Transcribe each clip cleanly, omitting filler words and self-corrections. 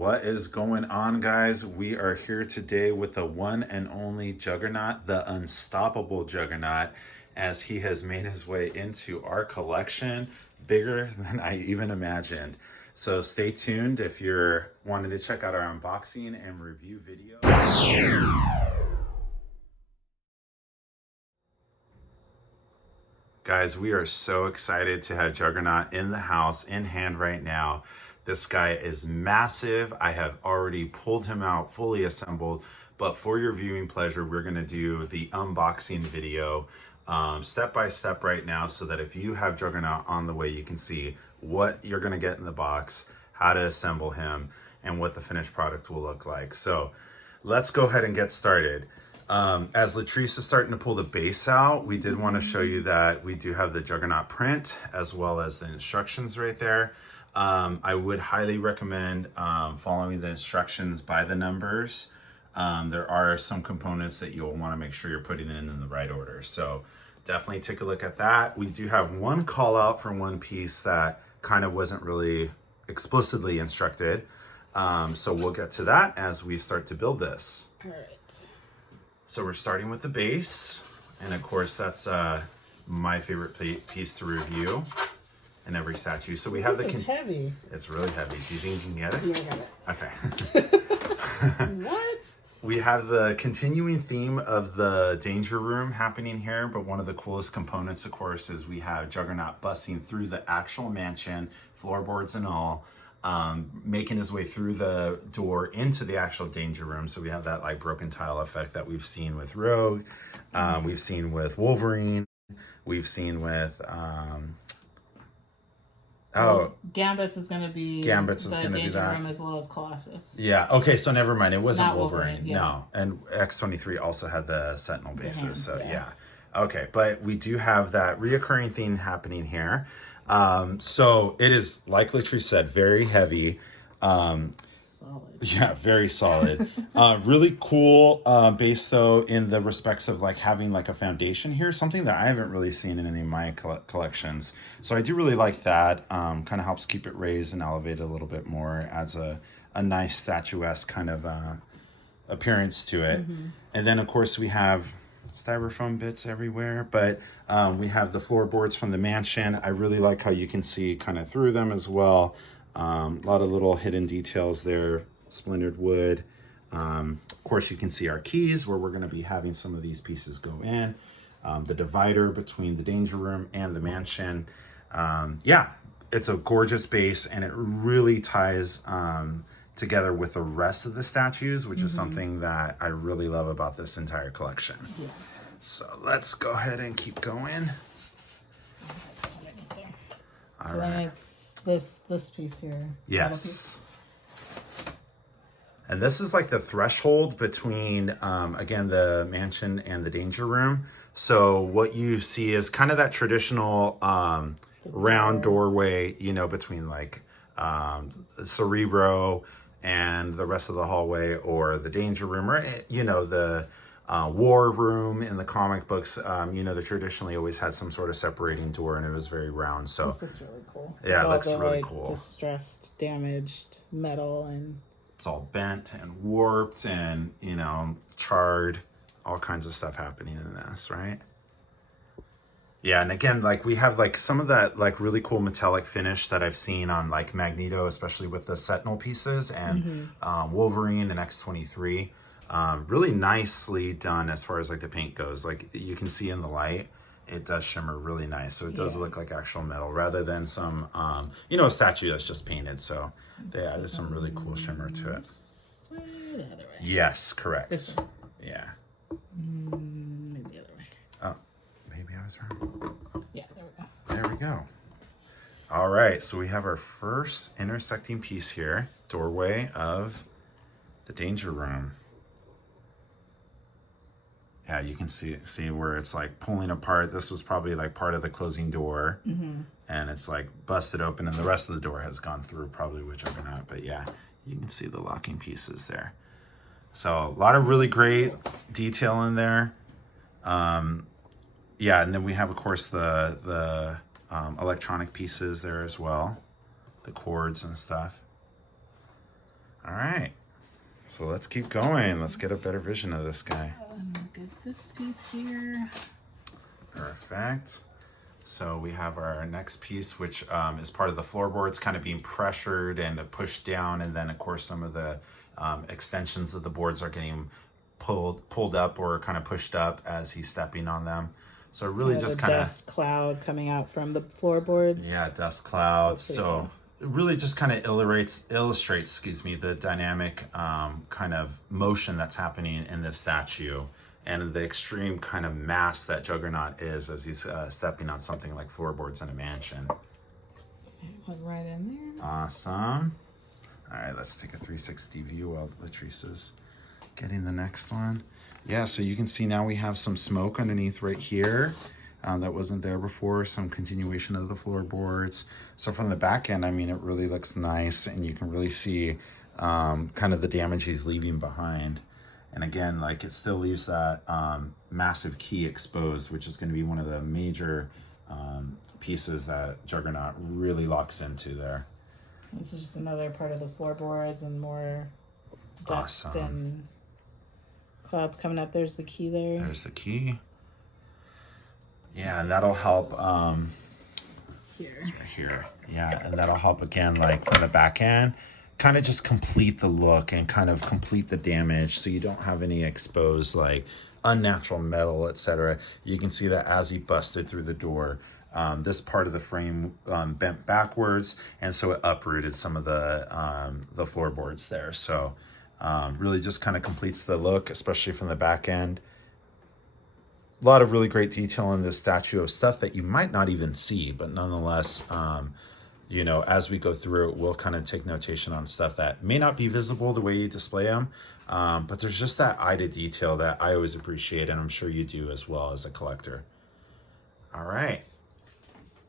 What is going on, guys? We are here today with the one and only Juggernaut, the Unstoppable Juggernaut, as he has made his way into our collection, bigger than I even imagined. So stay tuned if you're wanting to check out our unboxing and review video. Guys, we are so excited to have Juggernaut in the house, in hand right now. This guy is massive. I have already pulled him out, fully assembled, but for your viewing pleasure, we're gonna do the unboxing video step by step right now, so that if you have Juggernaut on the way, you can see what you're gonna get in the box, how to assemble him, and what the finished product will look like. So let's go ahead and get started. As Latrice is starting to pull the base out, we did want to show you that we do have the Juggernaut print as well as the instructions right there. I would highly recommend following the instructions by the numbers. There are some components that you'll want to make sure you're putting in the right order. So definitely take a look at that. We do have one call out for one piece that kind of wasn't really explicitly instructed. So we'll get to that as we start to build this. All right. So we're starting with the base, and of course that's my favorite piece to review in every statue. So we have this is heavy. It's really heavy. Do you think you can get it? Yeah, I got it. Okay. What? We have the continuing theme of the danger room happening here, but one of the coolest components, of course, is we have Juggernaut busting through the actual mansion, floorboards and all, making his way through the door into the actual danger room. So we have that like broken tile effect that we've seen with Rogue, we've seen with Wolverine, we've seen with Gambit's is going to be the danger room as well as Colossus. Yeah. Okay. So never mind. It wasn't Not Wolverine. yeah. No. And X-23 also had the Sentinel bases. Hand, so yeah. yeah. Okay. But we do have that reoccurring theme happening here. So it is, like Latrice said, very heavy. Solid. Yeah, very solid. Really cool base though, in the respects of like having like a foundation here, something that I haven't really seen in any of my collections. So I do really like that. Kind of helps keep it raised and elevated a little bit more, adds a nice statuesque kind of appearance to it. Mm-hmm. And then of course we have styrofoam bits everywhere, but we have the floorboards from the mansion. I really like how you can see kind of through them as well. A lot of little hidden details there, splintered wood. Of course, you can see our keys where we're going to be having some of these pieces go in. The divider between the danger room and the mansion. Yeah, it's a gorgeous base, and it really ties together with the rest of the statues, which is something that I really love about this entire collection. Yeah. So let's go ahead and keep going. All right. Then it's this piece here. Yes. And this is like the threshold between, again, the mansion and the danger room. So what you see is kind of that traditional round doorway, you know, between like Cerebro and the rest of the hallway, or the danger room, or, you know, the war room in the comic books. You know, they traditionally always had some sort of separating door, and it was very round. So this looks really cool. Yeah, it looks really cool. Distressed, damaged metal, and it's all bent and warped and, you know, charred, all kinds of stuff happening in this, right? Yeah, and again, like we have like some of that like really cool metallic finish that I've seen on like Magneto, especially with the Sentinel pieces, and Wolverine and X-23. Really nicely done as far as like the paint goes. Like you can see in the light, it does shimmer really nice. So it does look like actual metal rather than some, you know, a statue that's just painted. So yeah, there's some really cool shimmer to it. Yes, correct. This one. Yeah. Maybe the other way. Oh, maybe I was wrong. Yeah, there we go. There we go. All right, so we have our first intersecting piece here, doorway of the danger room. Yeah, you can see where it's like pulling apart. This was probably like part of the closing door, and it's like busted open, and the rest of the door has gone through, probably with Juggernaut. But yeah, you can see the locking pieces there. So a lot of really great detail in there. Yeah, and then we have, of course, the electronic pieces there as well, the cords and stuff. All right. So let's keep going. Let's get a better vision of this guy. I'm gonna get this piece here. Perfect. So we have our next piece, which is part of the floorboards kind of being pressured and pushed down. And then of course, some of the extensions of the boards are getting pulled up or kind of pushed up as he's stepping on them. So it really just kind of dust cloud coming out from the floorboards. Yeah, dust clouds. So it really just kind of illustrates, the dynamic kind of motion that's happening in this statue and the extreme kind of mass that Juggernaut is as he's stepping on something like floorboards in a mansion. It went right in there. Awesome. All right, let's take a 360 view while Latrice is getting the next one. Yeah, so you can see now we have some smoke underneath right here. That wasn't there before, some continuation of the floorboards. So from the back end, I mean, it really looks nice, and you can really see kind of the damage he's leaving behind. And again, like it still leaves that massive key exposed, which is going to be one of the major pieces that Juggernaut really locks into there. This is just another part of the floorboards and more dust and clouds coming up. There's the key there. There's the key. Yeah, and that'll help. Here. It's right here. Yeah, and that'll help again, like from the back end, kind of just complete the look and kind of complete the damage, so you don't have any exposed like unnatural metal, etc. You can see that as he busted through the door, this part of the frame bent backwards, and so it uprooted some of the floorboards there. So really just kind of completes the look, especially from the back end. A lot of really great detail in this statue of stuff that you might not even see, but nonetheless, you know, as we go through it, we'll kind of take notation on stuff that may not be visible the way you display them, but there's just that eye to detail that I always appreciate, and I'm sure you do as well as a collector. All right.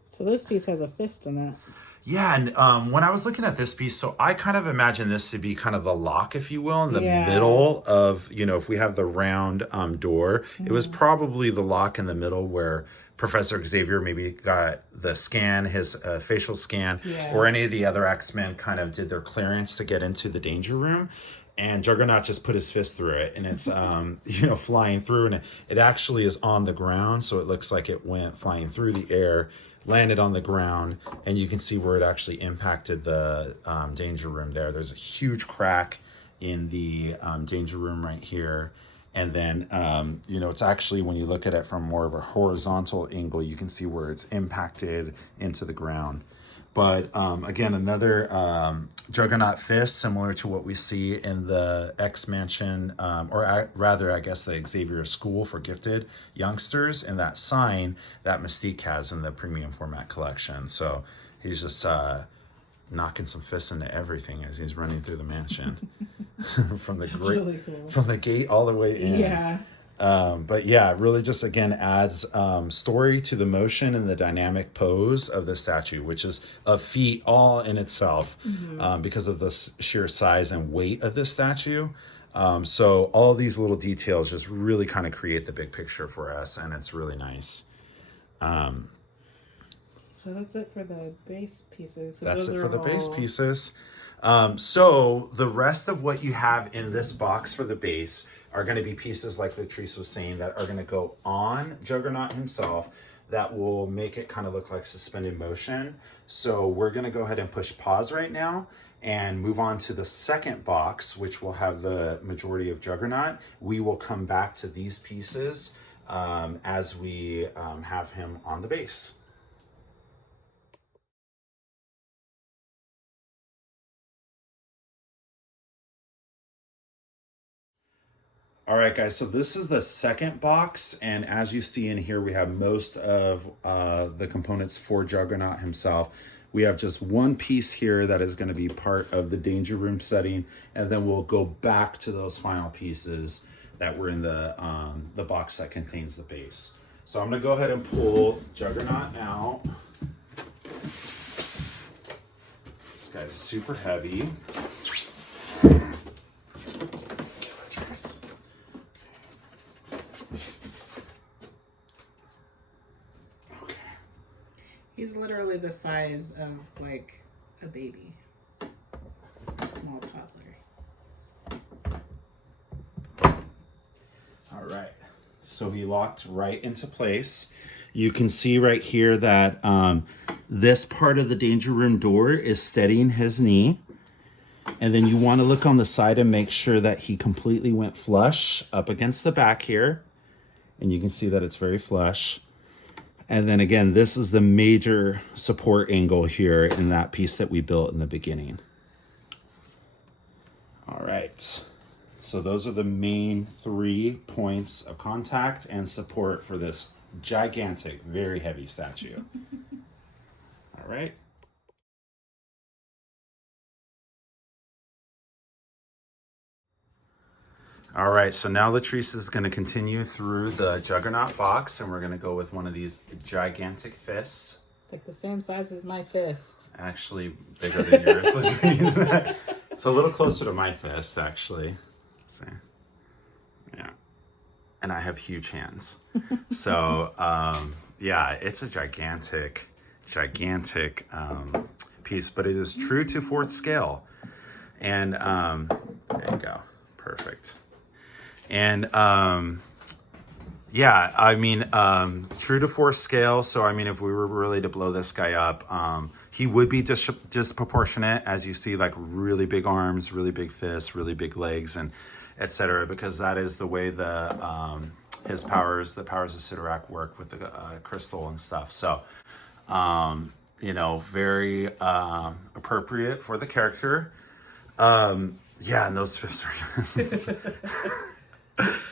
So this piece has a fist in it. Yeah, and when I was looking at this piece, so I kind of imagine this to be kind of the lock, if you will, in the middle of, you know, if we have the round door, it was probably the lock in the middle where Professor Xavier maybe got the scan, his facial scan, or any of the other X-Men kind of did their clearance to get into the danger room. And Juggernaut just put his fist through it, and it's, you know, flying through, and it actually is on the ground, so it looks like it went flying through the air, landed on the ground, and you can see where it actually impacted the danger room there. There's a huge crack in the danger room right here. And then, you know, it's actually, when you look at it from more of a horizontal angle, you can see where it's impacted into the ground. But again, another Juggernaut fist, similar to what we see in the X-Mansion, or rather, I guess, the Xavier School for Gifted Youngsters, and that sign that Mystique has in the premium format collection. So he's just knocking some fists into everything as he's running through the mansion. From the really cool. From the gate all the way in. Yeah. But yeah, it really just again adds story to the motion and the dynamic pose of the statue, which is a feat all in itself, because of the sheer size and weight of this statue. So all these little details just really kind of create the big picture for us, and it's really nice. So that's it for the base pieces. That's it for the base pieces. So the rest of what you have in this box for the base are going to be pieces like Latrice was saying that are going to go on Juggernaut himself that will make it kind of look like suspended motion. So we're going to go ahead and push pause right now and move on to the second box, which will have the majority of Juggernaut. We will come back to these pieces as we have him on the base. All right, guys, so this is the second box, and as you see in here, we have most of the components for Juggernaut himself. We have just one piece here that is going to be part of the danger room setting, and then we'll go back to those final pieces that were in the box that contains the base. So I'm going to go ahead and pull Juggernaut out. This guy's super heavy. He's literally the size of like a baby, a small toddler. So he locked right into place. You can see right here that this part of the danger room door is steadying his knee. And then you want to look on the side and make sure that he completely went flush up against the back here. And you can see that it's very flush. And then again, this is the major support angle here in that piece that we built in the beginning. All right. So those are the main 3 points of contact and support for this gigantic, very heavy statue. All right. All right, so now Latrice is going to continue through the Juggernaut box, and we're going to go with one of these gigantic fists. Like the same size as my fist. Actually, bigger than yours, Latrice. It's a little closer to my fist, actually. See? Yeah. And I have huge hands. So, yeah, it's a gigantic piece, but it is true to 4th scale. And there you go. Perfect. And yeah, I mean, true to 4th scale. So, I mean, if we were really to blow this guy up, he would be disproportionate, as you see, like really big arms, really big fists, really big legs, and etc. Because that is the way the powers of Sidorak work with the crystal and stuff. So, you know, very appropriate for the character. Yeah, and those fists are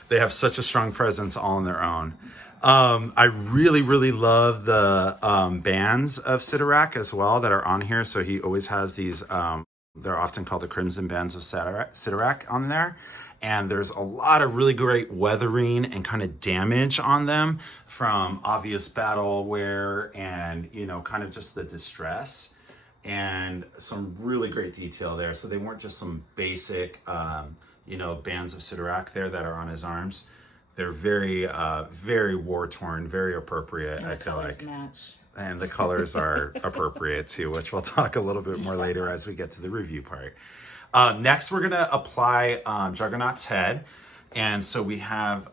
they have such a strong presence all on their own. I really love the bands of Sidorak as well that are on here. So he always has these, they're often called the Crimson Bands of Sidorak on there. And there's a lot of really great weathering and kind of damage on them from obvious battle wear and, you know, kind of just the distress. And some really great detail there. So they weren't just some basic, you know, bands of Sidorak there that are on his arms. They're very, very war-torn, very appropriate, I feel like. Match. And the colors are appropriate too, which we'll talk a little bit more later as we get to the review part. Next, we're gonna apply Juggernaut's head. And so we have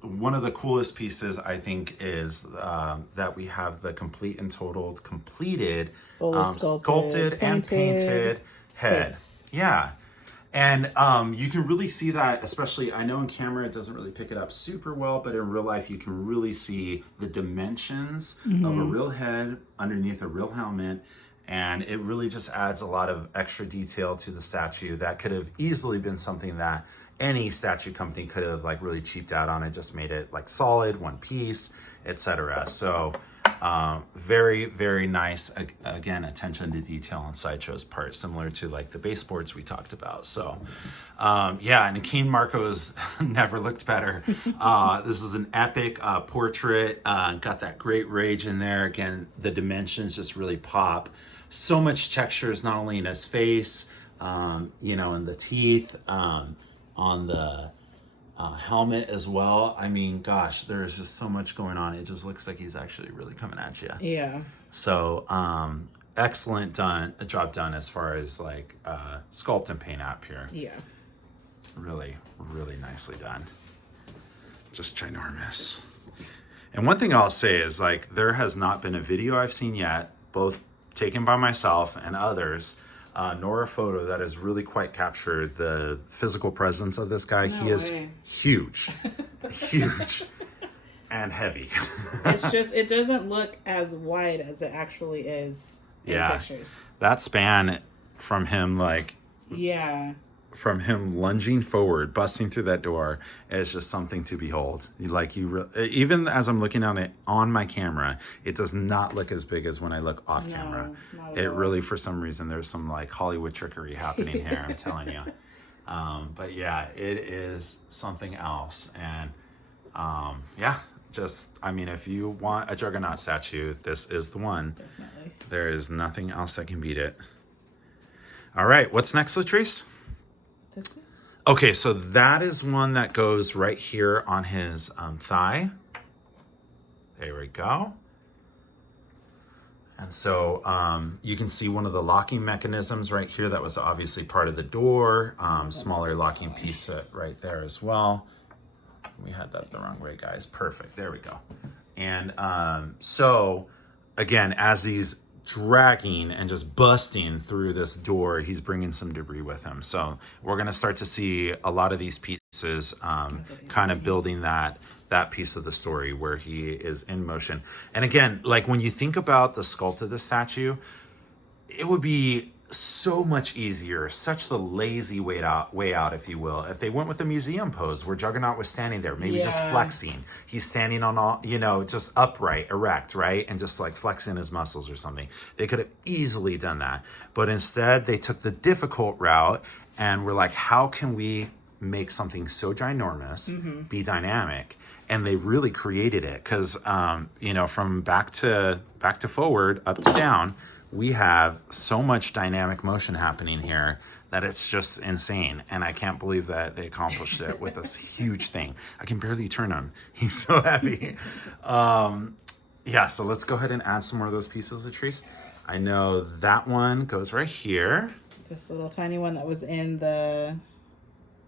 one of the coolest pieces, I think, is that we have the complete and total completed sculpted and painted head. Face. Yeah. And you can really see that, especially, I know in camera it doesn't really pick it up super well, but in real life you can really see the dimensions of a real head underneath a real helmet. And it really just adds a lot of extra detail to the statue that could have easily been something that any statue company could have like really cheaped out on. It just made it like solid, one piece, etc. So very nice. Again, attention to detail on Sideshow's part, similar to like the baseboards we talked about. So yeah, and Keen Marco's never looked better. This is an epic portrait. Got that great rage in there. Again, the dimensions just really pop. So much textures, not only in his face, you know, in the teeth, on the helmet as well. I mean, gosh, there's just so much going on. It just looks like he's actually really coming at you. Yeah. So excellent job done as far as like sculpt and paint up here. Yeah. Really nicely done. Just ginormous. And one thing I'll say is like there has not been a video I've seen yet, both taken by myself and others, nor a photo that has really quite captured the physical presence of this guy. He is huge, huge, and heavy. It's just, it doesn't look as wide as it actually is in pictures. That span from him, like, from him lunging forward, busting through that door, is just something to behold. Like even as I'm looking on it on my camera, it does not look as big as when I look off camera. It really, for some reason, there's some like Hollywood trickery happening here. I'm telling you. But yeah, it is something else. And yeah, just, I mean, if you want a Juggernaut statue, this is the one. Definitely. There is nothing else that can beat it. All right, what's next, Latrice? Okay, so that is one that goes right here on his thigh. There we go. And so you can see one of the locking mechanisms right here. That was obviously part of the door. Smaller locking piece right there as well. We had that the wrong way, guys. Perfect. There we go. And so, again, as he's dragging and just busting through this door, he's bringing some debris with him. So we're going to start to see a lot of these pieces kind of building that piece of the story where he is in motion. And again, like when you think about the sculpt of the statue, it would be so much easier, such the lazy way out, if you will, if they went with the museum pose where Juggernaut was standing there, maybe just flexing. He's standing on all, just upright, erect, right? And just like flexing his muscles or something. They could have easily done that. But instead, they took the difficult route and were like, how can we make something so ginormous be dynamic? And they really created it because, from back to forward, up to down, we have so much dynamic motion happening here that it's just insane. And I can't believe that they accomplished it with this huge thing. I can barely turn him. He's so heavy. So let's go ahead and add some more of those pieces, Latrice. I know that one goes right here. This little tiny one that was in the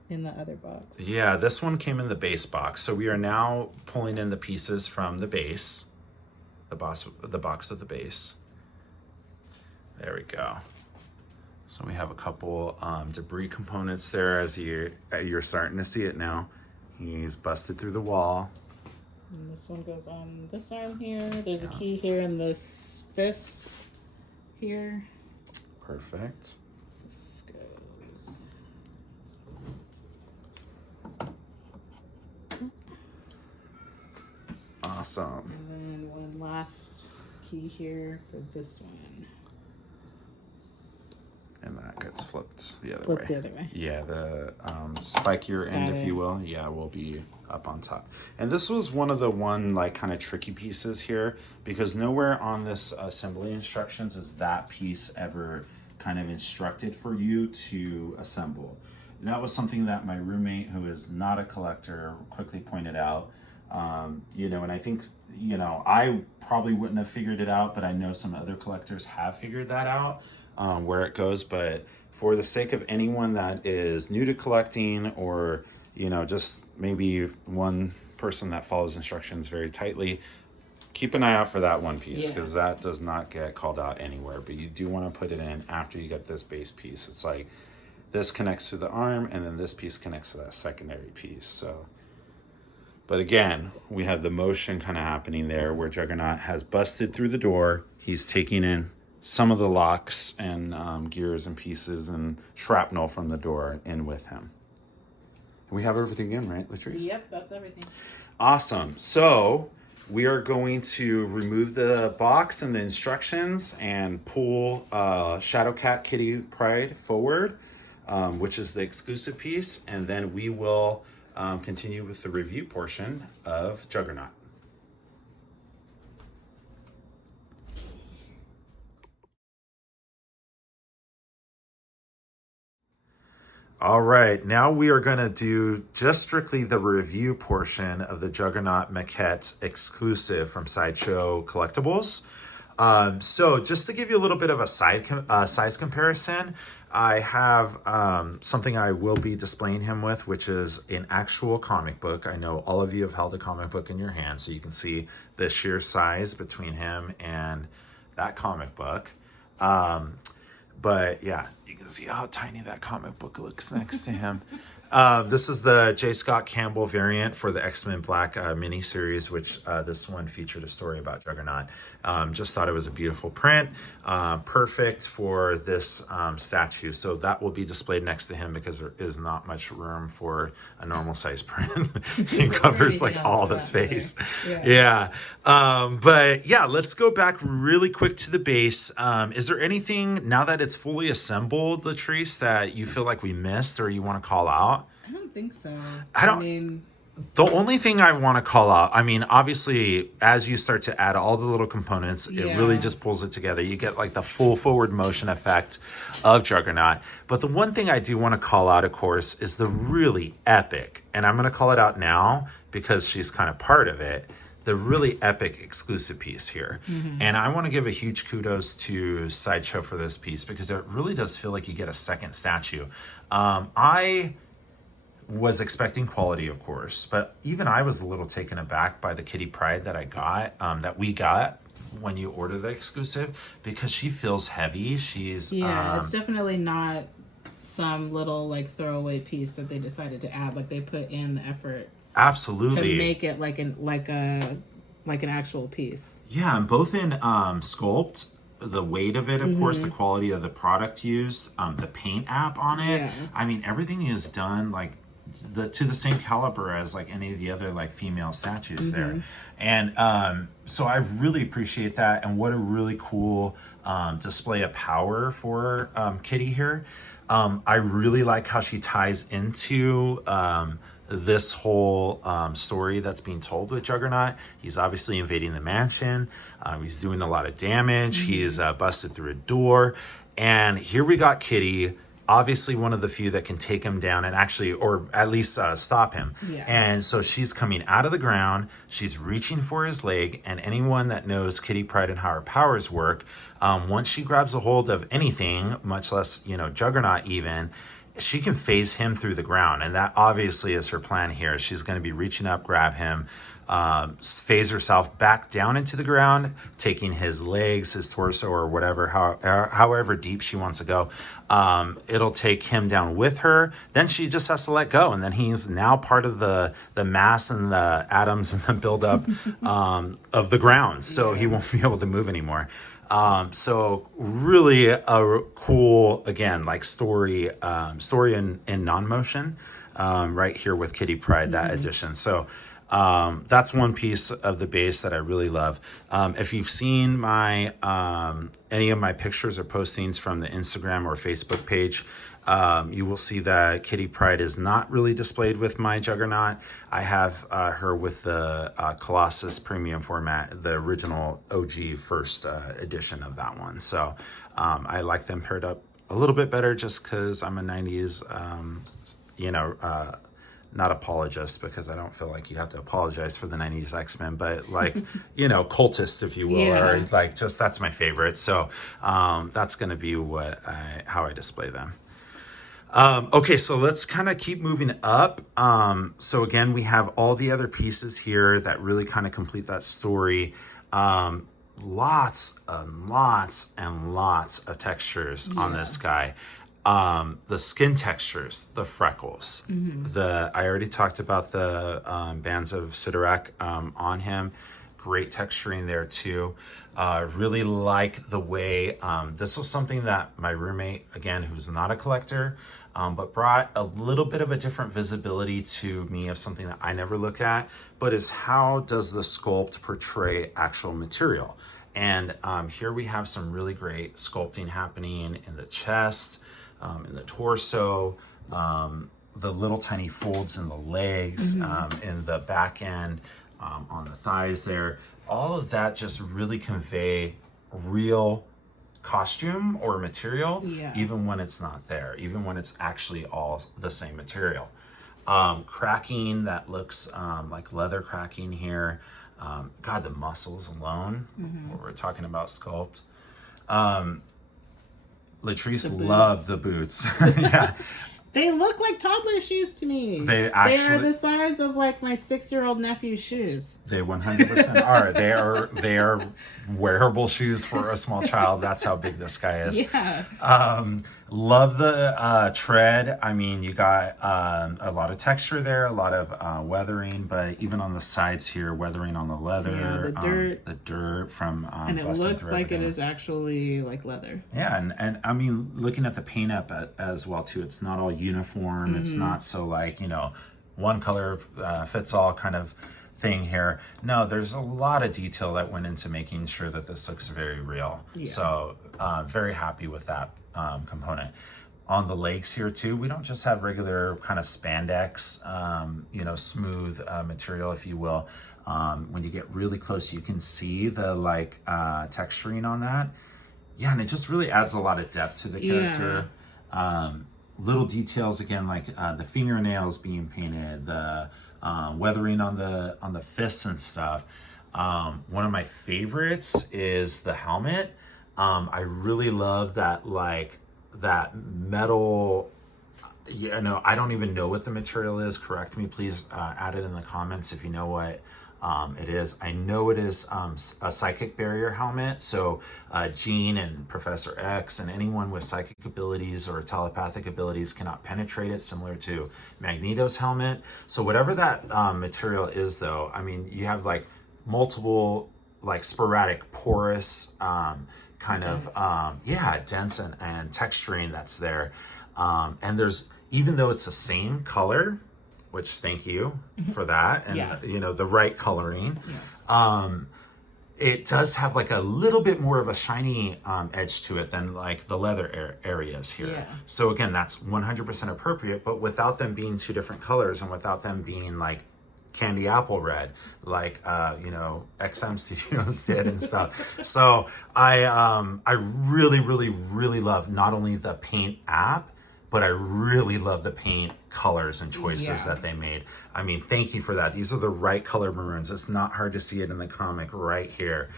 other box. Yeah, this one came in the base box. So we are now pulling in the pieces from the base, the box of the base. There we go. So we have a couple debris components there as you're starting to see it now. He's busted through the wall. And this one goes on this arm here. There's a key here in this fist here. Perfect. This goes. Awesome. And then one last key here for this one. And that gets flipped the other way. The other way. Yeah, the spikier end, if you will, will be up on top. And this was one of the kind of tricky pieces here, because nowhere on this assembly instructions is that piece ever kind of instructed for you to assemble. And that was something that my roommate, who is not a collector, quickly pointed out. And I think, I probably wouldn't have figured it out, but I know some other collectors have figured that out. Where it goes, but for the sake of anyone that is new to collecting, or just maybe one person that follows instructions very tightly, keep an eye out for that one piece, because that does not get called out anywhere. But you do want to put it in after you get this base piece. It's like this connects to the arm, and then this piece connects to that secondary piece. So, but again, we have the motion kind of happening there where Juggernaut has busted through the door. He's taking in some of the locks and gears and pieces and shrapnel from the door in with him. We have everything in, right, Latrice? Yep, that's everything. Awesome. So we are going to remove the box and the instructions and pull Shadow Cat Kitty Pride forward, which is the exclusive piece. And then we will continue with the review portion of Juggernaut. All right, now we are going to do just strictly the review portion of the Juggernaut Maquette exclusive from Sideshow Collectibles. So just to give you a little bit of a size comparison, I have something I will be displaying him with, which is an actual comic book. I know all of you have held a comic book in your hand, so you can see the sheer size between him and that comic book. But yeah, you can see how tiny that comic book looks next to him. This is the J. Scott Campbell variant for the X-Men Black miniseries, which this one featured a story about Juggernaut. Just thought it was a beautiful print, perfect for this statue. So that will be displayed next to him because there is not much room for a normal size print. It covers like all the space. But yeah, let's go back really quick to the base. Is there anything, now that it's fully assembled, Latrice, that you feel like we missed or you want to call out? I don't think so. The only thing I want to call out, obviously, as you start to add all the little components, it really just pulls it together. You get like the full forward motion effect of Juggernaut. But the one thing I do want to call out, of course, is the really epic, and I'm going to call it out now because she's kind of part of it, the really epic exclusive piece here. And I want to give a huge kudos to Sideshow for this piece because it really does feel like you get a second statue. I was expecting quality, of course, but even I was a little taken aback by the Kitty Pryde that I got, that we got when you order the exclusive, because she feels heavy. She's it's definitely not some little like throwaway piece that they decided to add. Like they put in the effort absolutely to make it like an actual piece. Yeah, and both in sculpt, the weight of it, of course, the quality of the product used, the paint app on it. Yeah. I mean, everything is done like to the same caliber as like any of the other like female statues there. And so I really appreciate that. And what a really cool display of power for Kitty here. I really like how she ties into this whole story that's being told with Juggernaut. He's obviously invading the mansion. He's doing a lot of damage. He's busted through a door. And here we got Kitty, obviously one of the few that can take him down and actually, or at least stop him. Yeah. And so she's coming out of the ground. She's reaching for his leg. And anyone that knows Kitty Pryde and how her powers work, once she grabs a hold of anything, much less, Juggernaut even, she can phase him through the ground. And that obviously is her plan here. She's going to be reaching up, grab him, phase herself back down into the ground, taking his legs, his torso, or whatever, however deep she wants to go. It'll take him down with her. Then she just has to let go. And then he's now part of the mass and the atoms and the buildup of the ground. So he won't be able to move anymore. So really a cool, again, like story in non-motion, right here with Kitty Pryde, that edition. So, that's one piece of the base that I really love. If you've seen my, any of my pictures or postings from the Instagram or Facebook page, you will see that Kitty Pryde is not really displayed with my Juggernaut. I have her with the Colossus premium format, the original OG first edition of that one. So I like them paired up a little bit better just because I'm a 90s, not apologist, because I don't feel like you have to apologize for the 90s X-Men, but like, cultist, if you will, or like just that's my favorite. So that's going to be how I display them. Okay, so let's kind of keep moving up. So again, we have all the other pieces here that really kind of complete that story. Lots and lots and lots of textures on this guy. The skin textures, the freckles, I already talked about the bands of Sidorak on him. Great texturing there too. Really like the way, this was something that my roommate, again, who's not a collector, but brought a little bit of a different visibility to me of something that I never look at, but is how does the sculpt portray actual material? And here we have some really great sculpting happening in the chest, in the torso, the little tiny folds in the legs, in the back end, on the thighs there. All of that just really convey real costume or material, even when it's not there, even when it's actually all the same material. Cracking that looks like leather cracking here. God, the muscles alone, when we're talking about sculpt. Latrice loved the boots. Yeah. They look like toddler shoes to me. They are the size of like my 6-year-old nephew's shoes. They 100% are. They are wearable shoes for a small child. That's how big this guy is. Yeah. Love the tread. I mean, you got a lot of texture there, a lot of weathering, but even on the sides here, weathering on the leather, the dirt from and it looks like it is actually like leather. Yeah, and I mean, looking at the paint up as well too, it's not all uniform. It's not so like, one color fits all kind of thing here. No, there's a lot of detail that went into making sure that this looks very real. Yeah. So very happy with that component. On the legs here too, we don't just have regular kind of spandex, smooth material, if you will. When you get really close, you can see the texturing on that. Yeah, and it just really adds a lot of depth to the character. Little details again, like the fingernails being painted, the weathering on the fists and stuff. One of my favorites is the helmet. I really love that that metal Yeah, no, I don't even know what the material is. Correct me, please. Add it in the comments if you know what it is. I know it is a psychic barrier helmet. So Jean and Professor X and anyone with psychic abilities or telepathic abilities cannot penetrate it, similar to Magneto's helmet. So whatever that material is, though, I mean, you have like multiple, like sporadic, porous, kind Dense. of, yeah, dense and texturing that's there. And there's, even though it's the same color, which thank you for that, and Yeah. you know, the right coloring, Yes. it does have like a little bit more of a shiny edge to it than like the leather areas here. Yeah. So again, that's 100% appropriate, but without them being two different colors and without them being like candy apple red, like you know, XM Studios did and stuff. So I really love not only the paint app, but I really love the paint colors and choices that they made. I mean, thank you for that. These are the right color maroons. It's not hard to see it in the comic right here.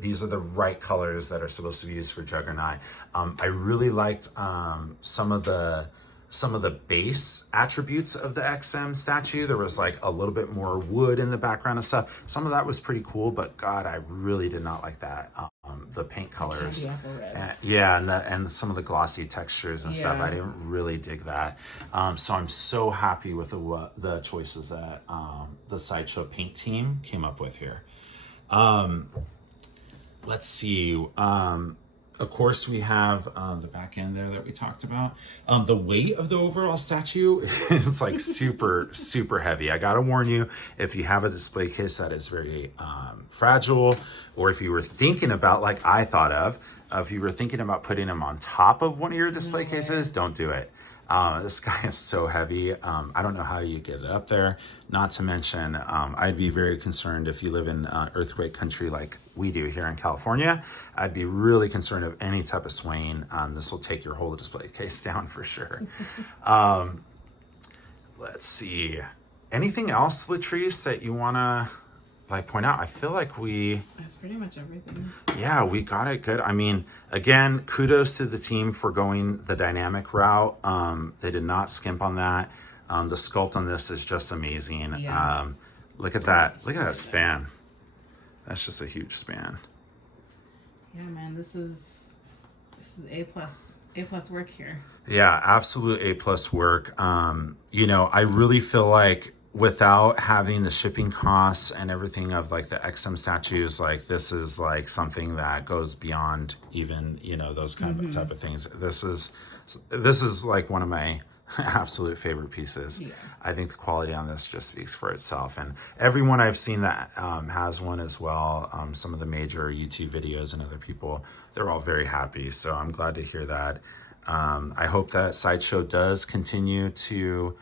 These are the right colors that are supposed to be used for Juggernaut. I really liked some of the base attributes of the XM statue. There was like a little bit more wood in the background and stuff. Some of that was pretty cool, but God, I really did not like that. The paint colors. Yeah, and some of the glossy textures and stuff. I didn't really dig that. So I'm so happy with the choices that the Sideshow paint team came up with here. Let's see. Of course, we have the back end there that we talked about. The weight of the overall statue is like super heavy. I gotta warn you, if you have a display case that is very fragile, or if you were thinking about, like I thought of, if you were thinking about putting them on top of one of your display cases, don't do it. This guy is so heavy. I don't know how you get it up there. Not to mention, I'd be very concerned if you live in earthquake country like we do here in California. I'd be really concerned of any type of swaying. This will take your whole display case down for sure. Let's see. Anything else, Latrice, that you want to like point out? I feel like that's pretty much everything. Yeah, we got it good. I mean, again, kudos to the team for going the dynamic route. They did not skimp on that. The sculpt on this is just amazing. Yeah. Look at that. Look at that span. That's just a huge span. Yeah, man, this is A plus work here. Yeah, absolute A+ work. You know, I really feel like without having the shipping costs and everything of like the XM statues, like this is like something that goes beyond even, you know, those kind of type of things. This is like one of my absolute favorite pieces. I think the quality on this just speaks for itself, and everyone I've seen that has one as well, some of the major YouTube videos and other people, they're all very happy. So I'm glad to hear that. I hope that Sideshow does continue to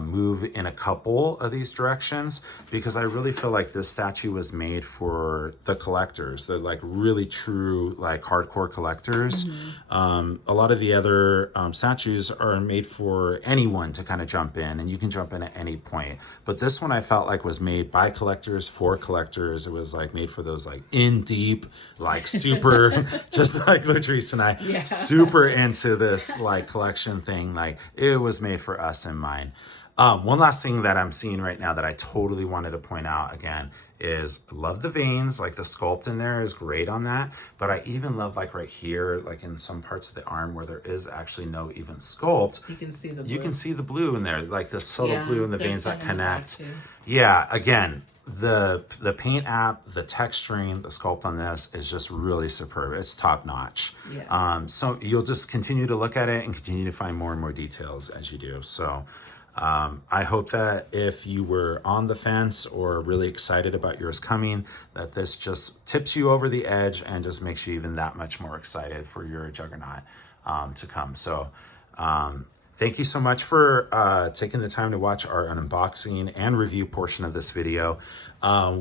move in a couple of these directions, because I really feel like this statue was made for the collectors, the like really true like hardcore collectors. A lot of the other statues are made for anyone to kind of jump in, and you can jump in at any point, but this one I felt like was made by collectors for collectors. It was like made for those like in deep, like super just like Latrice and I, super into this like collection thing. Like it was made for us in mind. One last thing that I'm seeing right now that I totally wanted to point out again is love the veins, like the sculpt in there is great on that, but I even love like right here, like in some parts of the arm where there is actually no even sculpt, you can see the blue. You can see the blue in there, like the subtle blue in the veins that connect. Yeah, again, the paint app, the texturing, the sculpt on this is just really superb. It's top notch. So you'll just continue to look at it and continue to find more and more details as you do. So I hope that if you were on the fence or really excited about yours coming, that this just tips you over the edge and just makes you even that much more excited for your Juggernaut to come. So thank you so much for taking the time to watch our unboxing and review portion of this video.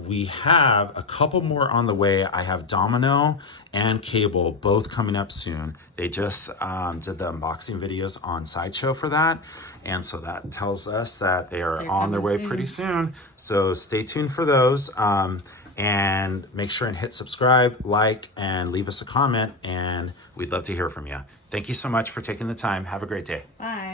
We have a couple more on the way. I have Domino and Cable both coming up soon. They just did the unboxing videos on Sideshow for that. And so that tells us that they're on their way pretty soon. So stay tuned for those. And make sure and hit subscribe, like, and leave us a comment. And we'd love to hear from you. Thank you so much for taking the time. Have a great day. Bye.